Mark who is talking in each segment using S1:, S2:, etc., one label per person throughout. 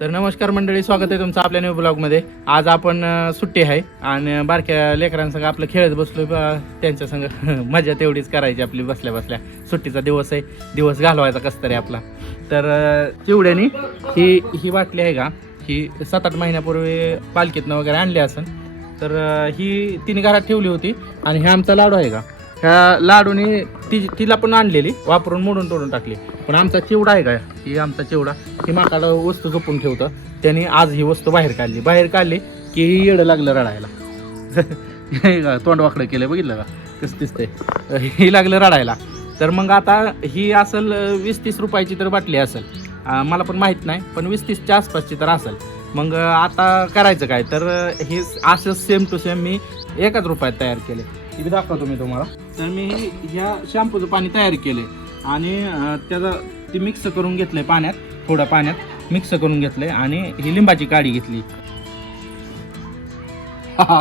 S1: तर नमस्कार मंडळी स्वागत आहे तुमचं आपल्या न्यू ब्लॉगमध्ये आज आपण सुट्टी आहे आणि बारक्या लेकरांसंग आपलं खेळत बसलो त्यांच्या संग. मजा तेवढीच करायची आपली बसल्या बसल्या. सुट्टीचा दिवस आहे दिवस घालवायचा कस तरी आपला. तर चिवड्यानी ही ही बाटली आहे का? ही सात आठ महिन्यापूर्वी पालखीतनं वगैरे आणली असेल तर ही तिने घरात ठेवली होती आणि हे आमचा लाडू आहे का? ह्या लाडूने ती तिला पण आणलेली वापरून मोडून तोडून टाकली. पण आमचा चिवडा आहे का? ही आमचा चिवडा. ही माकाला वस्तू जपून ठेवतं. त्याने आज ही वस्तू बाहेर काढली. बाहेर काढली की ही येडं लागलं रडायला. का, तोंड वाकडं केलं बघितलं का? कसं दिसतंय. ही लागलं रडायला. तर मग आता ही असेल वीस तीस रुपयाची तर बाटली असेल. मला पण माहीत नाही पण वीस तीसच्या आसपासची तर असेल. मग आता करायचं काय? तर हे असं सेम टू सेम मी एकाच रुपयात तयार केले हे बी दाखवतो मी तुम्हाला. तर मी हे ह्या शॅम्पूचं पाणी तयार केले आणि त्याचा त्याचं ते मिक्स करून घेतलंय पाण्यात थोड्या पाण्यात. मिक्स करून घेतलंय आणि ही लिंबाची काडी घेतली.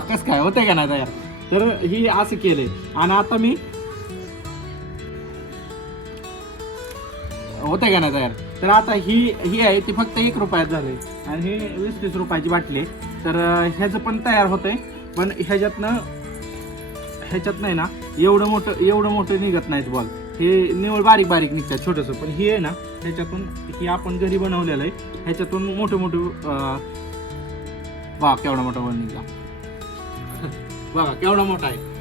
S1: कस काय? होतंय का नाही तयार? तर ही असं केलंय. आणि आता मी होते का नाही तयार? तर आता ही ही आहे ती फक्त एक रुपयात झाली. आणि ही वीस तीस रुपयाची बाटली तर ह्याचं पण तयार होतंय. पण ह्याच्यातनं ह्याच्यात नाही ना एवढं मोठं एवढं मोठं निघत नाहीत बॉल हे निवळ बारीक बारीक निघतात छोटंसं पण हे आहे ना ह्याच्यातून ही आपण घरी बनवलेलं आहे ह्याच्यातून मोठं मोठं वा केवढा मोठा बॉल निघला. बघा केवढा मोठा आहे.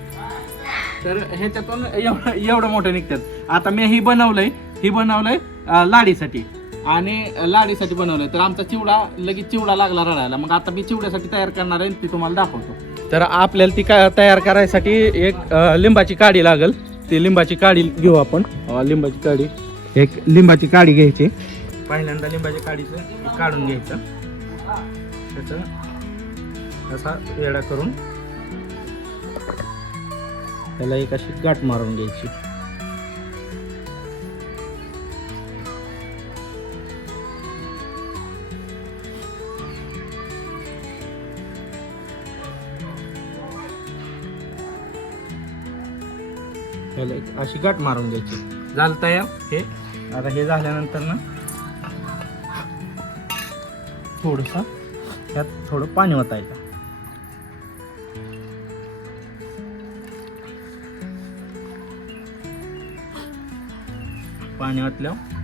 S1: तर ह्याच्यातून एवढं एवढं मोठं निघतात. आता मी ही बनवलंय ही बनवलंय लाडीसाठी. आणि लाडीसाठी बनवलंय. तर आमचा चिवडा लगेच चिवडा लागला रडायला. मग आता मी चिवड्यासाठी तयार करणार आहे ते तुम्हाला दाखवतो. तर आपल्याला ती का तयार करायसाठी एक लिंबाची काडी लागल. ती लिंबाची काडी घेऊ आपण. लिंबाची काडी. एक लिंबाची काडी घ्यायची. पहिल्यांदा लिंबाच्या काडीचं काढून घ्यायचं. त्याचं असा वेडा करून त्याला एक अशी गाठ मारून घ्यायची. त्याला एक अशी गाठ मारून घ्यायची. झालं तयार हे? आता हे झाल्यानंतर ना थोडस त्यात थोडं पाणी ओतायचं. पाणी ओतल्यावर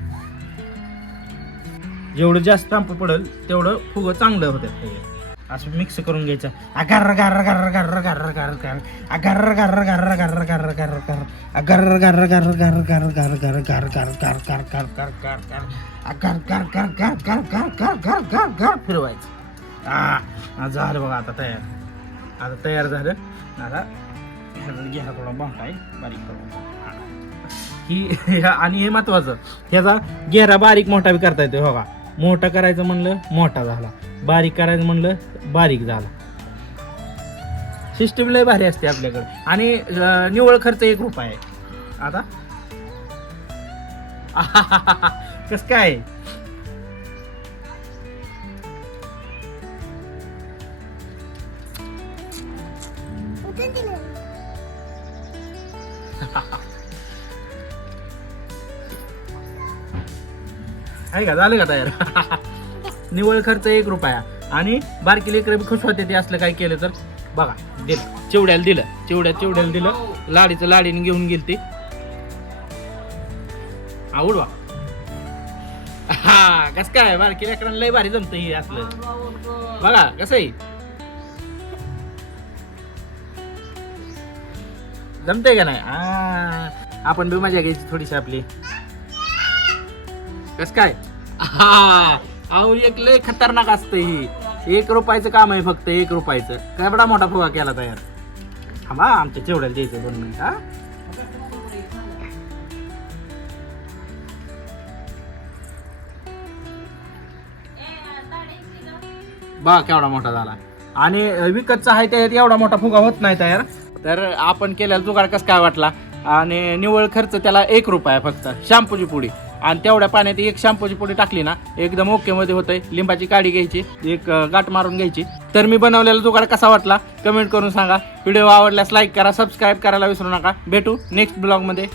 S1: जेवढं जास्त तांप पडेल तेवढं फुगं चांगलं होतं असं मिक्स करून घ्यायचं अगर गर गर गर गर गर गर अगर गर गर गर गर गर गर अगर गर गर गर गर गर गर गर गर गर गर गर गर गर गर अगर गर गर गर गर गर गर गर गर गर फिरवायचं हा झालं बघा आता तयार आता तयार झालं आता घ्या थोडा मोठा आहे बारीक करून ही आणि हे महत्वाचं ह्याचा घेरा बारीक मोठा बी करता येतो बघा मोठा करायचं म्हणलं मोठा झाला बारीक करायचं म्हणलं बारीक झाला. सिस्टीम लय भारी असते आपल्याकडे. आणि निवळ खर्च एक रुपया आहे. आता? कस काय? आहे का? झालं का तयार? निव्वळ खर्च एक रुपया. आणि बारकी लेकरं बी खुश होते ते असलं काय केलं तर. बघा दिलं. चिवड्याला दिलं. चिवड्या चिवड्याला दिलं. लाडीचं लाडीने घेऊन गेली ती आवड वा हा कस काय? बारकी लेकरांना लय भारी जमत ही असलं. बघा कसं आहे? जमते का नाही? आ, आपण बी मजा घ्यायची थोडीशी आपली. कस काय? हा. अहो एक लय खतरनाक असतं ही. एक रुपयाचं काम आहे फक्त एक रुपयाचं. काय बडा मोठा फुगा केला तयार. थांबा आमच्या चिवड्याला द्यायचं दोन मिनिट हा. बा केवढा मोठा झाला. आणि विकतचा आहे त्याच्यात एवढा मोठा फुगा होत नाही तयार. तर आपण केलेला जुगाड कसं काय वाटला? आणि निवळ खर्च त्याला एक रुपया फक्त. शॅम्पूची पुडी. आणि तेवढ्या पाण्यात एक शॅम्पूची पुढे टाकली ना एकदम ओके मध्ये होतंय. लिंबाची काडी घ्यायची एक गाठ मारून घ्यायची. तर मी बनवलेला जुगाड कसा वाटला कमेंट करून सांगा. व्हिडिओ आवडल्यास लाईक करा सबस्क्राईब करायला विसरू नका. भेटू नेक्स्ट ब्लॉगमध्ये